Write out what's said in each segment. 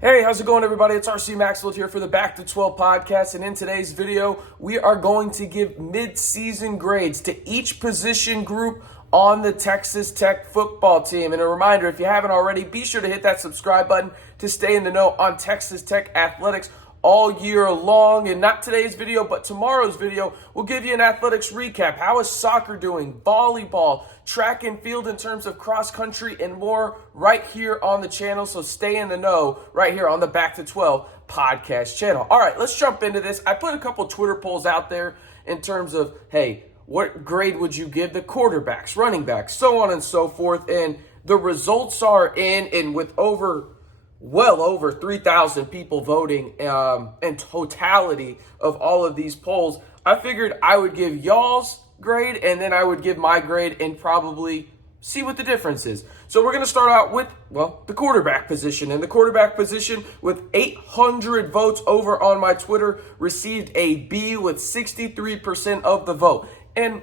Hey, how's it going, everybody? It's RC Maxfield here for the Back to 12 podcast, and in today's video, we are going to give mid-season grades to each position group on the Texas Tech football team. And a reminder, if you haven't already, be sure to hit that subscribe button to stay in the know on Texas Tech athletics all year long. And not today's video, but tomorrow's video, we'll give you an athletics recap. How is soccer doing? Volleyball, track and field in terms of cross country, and more right here on the channel. So stay in the know right here on the Back to 12 podcast channel. All right, let's jump into this. I put a couple Twitter polls out there in terms of, hey, what grade would you give the quarterbacks, running backs, so on and so forth. And the results are in, and with well over 3,000 people voting in totality of all of these polls, I figured I would give y'all's grade and then I would give my grade and probably see what the difference is. So we're going to start out with, the quarterback position. And the quarterback position, with 800 votes over on my Twitter, received a B with 63% of the vote. And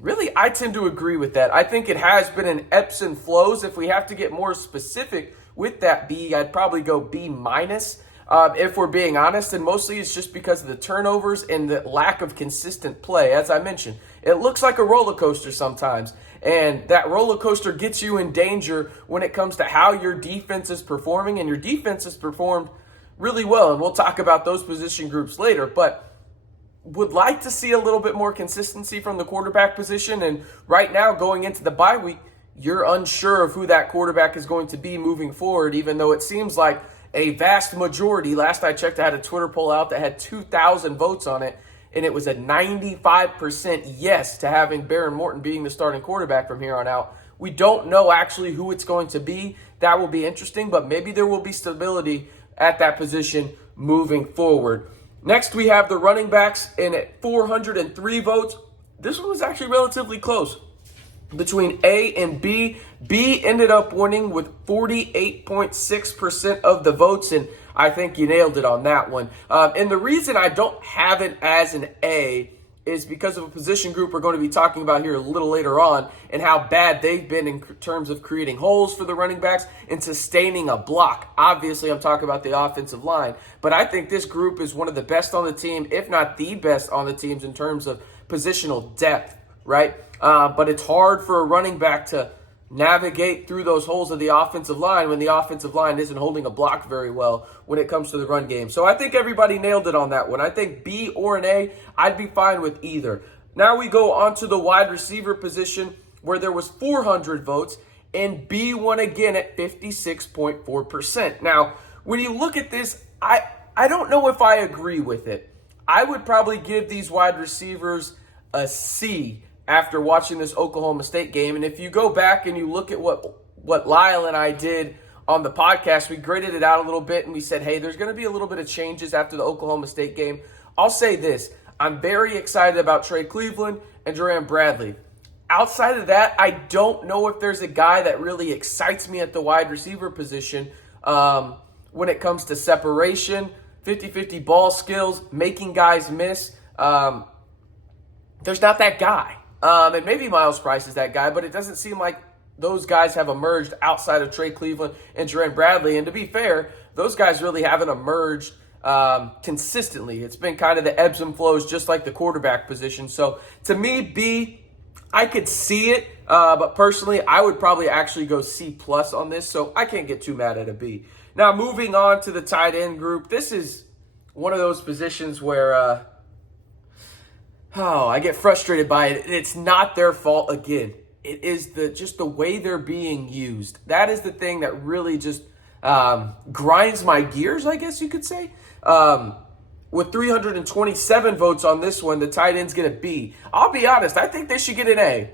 really, I tend to agree with that. I think it has been an ebbs and flows. If we have to get more specific with that B, I'd probably go B minus, if we're being honest. And mostly it's just because of the turnovers and the lack of consistent play. As I mentioned, it looks like a roller coaster sometimes. And that roller coaster gets you in danger when it comes to how your defense is performing. And your defense has performed really well. And we'll talk about those position groups later. But would like to see a little bit more consistency from the quarterback position. And right now, going into the bye week, you're unsure of who that quarterback is going to be moving forward, even though it seems like a vast majority. Last I checked, I had a Twitter poll out that had 2,000 votes on it, and it was a 95% yes to having Baron Morton being the starting quarterback from here on out. We don't know actually who it's going to be. That will be interesting, but maybe there will be stability at that position moving forward. Next, we have the running backs, and at 403 votes, this one was actually relatively close between A and B. B ended up winning with 48.6% of the votes, and I think you nailed it on that one. And the reason I don't have it as an A is because of a position group we're going to be talking about here a little later on, and how bad they've been in terms of creating holes for the running backs and sustaining a block. Obviously, I'm talking about the offensive line, but I think this group is one of the best on the team, if not the best on the teams in terms of positional depth, right? But it's hard for a running back to navigate through those holes of the offensive line when the offensive line isn't holding a block very well when it comes to the run game. So I think everybody nailed it on that one. I think B or an A, I'd be fine with either. Now we go on to the wide receiver position, where there was 400 votes, and B won again at 56.4%. Now, when you look at this, I don't know if I agree with it. I would probably give these wide receivers a C after watching this Oklahoma State game. And if you go back and you look at what Lyle and I did on the podcast, we graded it out a little bit and we said, hey, there's going to be a little bit of changes after the Oklahoma State game. I'll say this. I'm very excited about Trey Cleveland and Duran Bradley. Outside of that, I don't know if there's a guy that really excites me at the wide receiver position when it comes to separation, 50-50 ball skills, making guys miss. There's not that guy. And maybe Miles Price is that guy, but it doesn't seem like those guys have emerged outside of Trey Cleveland and Duran Bradley. And to be fair, those guys really haven't emerged consistently. It's been kind of the ebbs and flows, just like the quarterback position. So to me, B, I could see it, but personally, I would probably actually go C plus on this. So I can't get too mad at a B. Now, moving on to the tight end group, this is one of those positions where I get frustrated by it. It's not their fault again. It is just the way they're being used. That is the thing that really just grinds my gears, I guess you could say. With 327 votes on this one, the tight ends get a B. I'll be honest, I think they should get an A.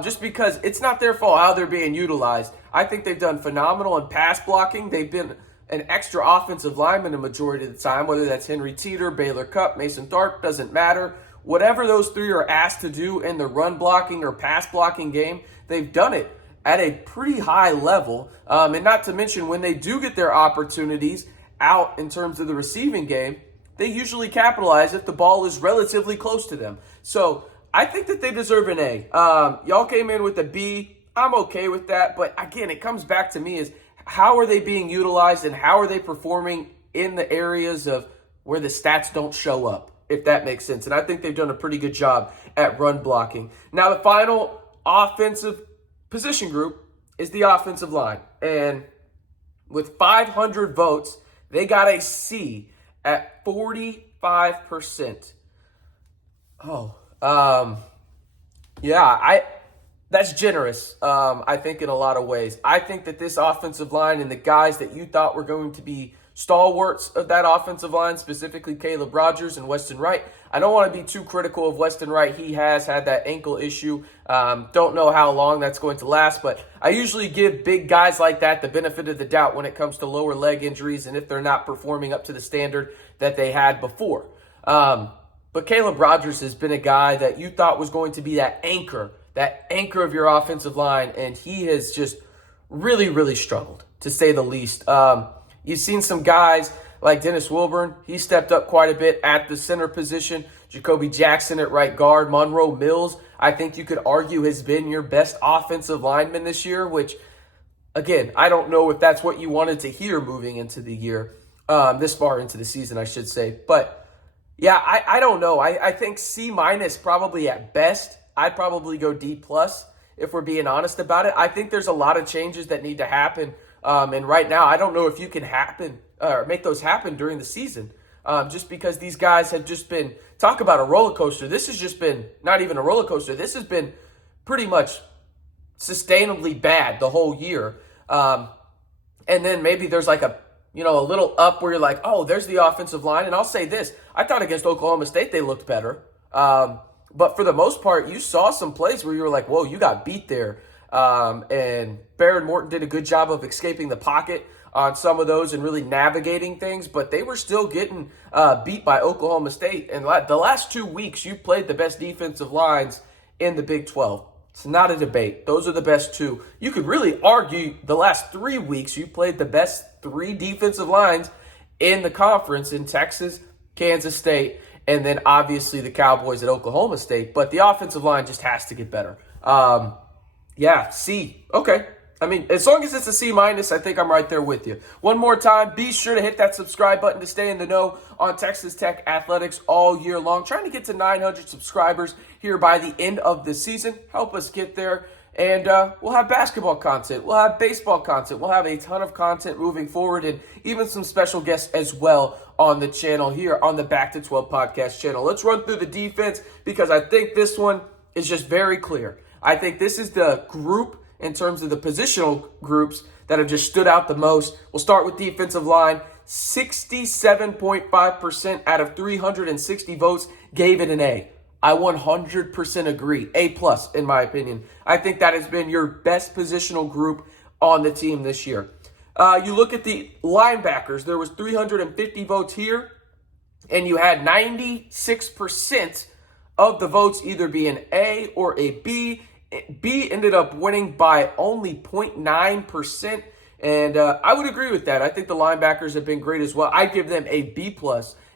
Just because it's not their fault how they're being utilized. I think they've done phenomenal in pass blocking. They've been an extra offensive lineman a majority of the time, whether that's Henry Teeter, Baylor Cupp, Mason Tharp, doesn't matter. Whatever those three are asked to do in the run blocking or pass blocking game, they've done it at a pretty high level. And not to mention, when they do get their opportunities out in terms of the receiving game, they usually capitalize if the ball is relatively close to them. So I think that they deserve an A. Y'all came in with a B. I'm okay with that. But again, it comes back to me is how are they being utilized and how are they performing in the areas of where the stats don't show up, if that makes sense. And I think they've done a pretty good job at run blocking. Now, the final offensive position group is the offensive line. And with 500 votes, they got a C at 45%. That's generous, I think, in a lot of ways. I think that this offensive line and the guys that you thought were going to be stalwarts of that offensive line, specifically Caleb Rogers and Weston Wright. I don't want to be too critical of Weston Wright. He has had that ankle issue. Don't know how long that's going to last, but I usually give big guys like that the benefit of the doubt when it comes to lower leg injuries and if they're not performing up to the standard that they had before. But Caleb Rogers has been a guy that you thought was going to be that anchor of your offensive line, and he has just really, really struggled, to say the least. You've seen some guys like Dennis Wilburn. He stepped up quite a bit at the center position. Jacoby Jackson at right guard. Monroe Mills, I think you could argue, has been your best offensive lineman this year, which, again, I don't know if that's what you wanted to hear moving into the year, this far into the season, I should say. But, yeah, I don't know. I think C- probably at best. I'd probably go D+ if we're being honest about it. I think there's a lot of changes that need to happen. And right now, I don't know if you can make those happen during the season, just because these guys have just been, talk about a roller coaster. This has just been not even a roller coaster. This has been pretty much sustainably bad the whole year. And then maybe there's like a little up where you're like, oh, there's the offensive line. And I'll say this, I thought against Oklahoma State they looked better. But for the most part, you saw some plays where you were like, whoa, you got beat there. And Baron Morton did a good job of escaping the pocket on some of those and really navigating things, but they were still getting beat by Oklahoma State. And the last 2 weeks, you played the best defensive lines in the Big 12. It's not a debate. Those are the best two. You could really argue the last 3 weeks, you played the best 3 defensive lines in the conference in Texas, Kansas State, and then obviously the Cowboys at Oklahoma State. But the offensive line just has to get better. C. Okay. I mean, as long as it's a C-, I think I'm right there with you. One more time, be sure to hit that subscribe button to stay in the know on Texas Tech athletics all year long. Trying to get to 900 subscribers here by the end of the season. Help us get there. And we'll have basketball content. We'll have baseball content. We'll have a ton of content moving forward and even some special guests as well on the channel here on the Back to 12 podcast channel. Let's run through the defense because I think this one is just very clear. I think this is the group in terms of the positional groups that have just stood out the most. We'll start with defensive line. 67.5% out of 360 votes gave it an A. I 100% agree. A+ in my opinion. I think that has been your best positional group on the team this year. You look at the linebackers. There was 350 votes here, and you had 96% of the votes either be an A or a B. B ended up winning by only 0.9%, and I would agree with that. I think the linebackers have been great as well. I'd give them a B+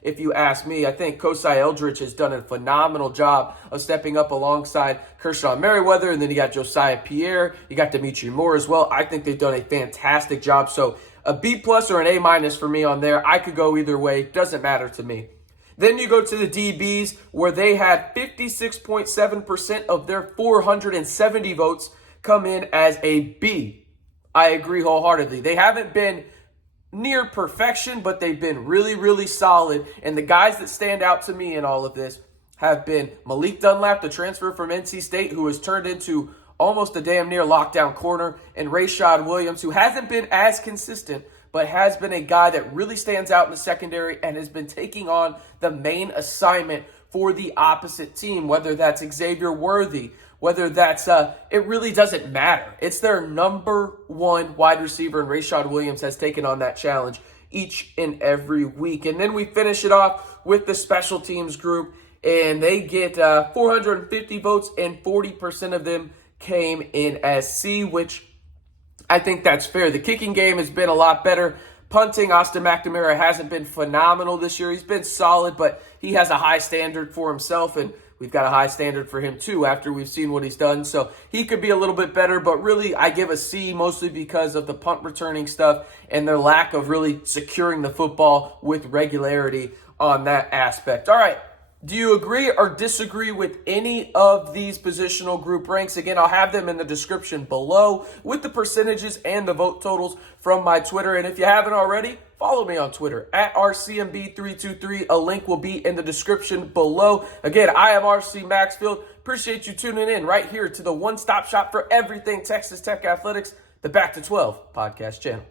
if you ask me. I think Kosai Eldridge has done a phenomenal job of stepping up alongside Kershaw Merriweather, and then you got Josiah Pierre, you got Dimitri Moore as well. I think they've done a fantastic job, so a B+ or an A- for me on there. I could go either way. Doesn't matter to me. Then you go to the DBs, where they had 56.7% of their 470 votes come in as a B. I agree wholeheartedly. They haven't been near perfection, but they've been really, really solid. And the guys that stand out to me in all of this have been Malik Dunlap, the transfer from NC State, who has turned into almost a damn near lockdown corner, and Rashad Williams, who hasn't been as consistent, but has been a guy that really stands out in the secondary and has been taking on the main assignment for the opposite team, whether that's Xavier Worthy, whether that's, it really doesn't matter. It's their number one wide receiver, and Rashad Williams has taken on that challenge each and every week. And then we finish it off with the special teams group, and they get 450 votes, and 40% of them came in as C, which I think that's fair. The kicking game has been a lot better. Punting, Austin McNamara hasn't been phenomenal this year. He's been solid, but he has a high standard for himself. And we've got a high standard for him too after we've seen what he's done. So he could be a little bit better, but really I give a C mostly because of the punt returning stuff and their lack of really securing the football with regularity on that aspect. All right. Do you agree or disagree with any of these positional group ranks? Again, I'll have them in the description below with the percentages and the vote totals from my Twitter. And if you haven't already, follow me on Twitter at RCMB323. A link will be in the description below. Again, I am RC Maxfield. Appreciate you tuning in right here to the one-stop shop for everything Texas Tech Athletics, the Back to 12 podcast channel.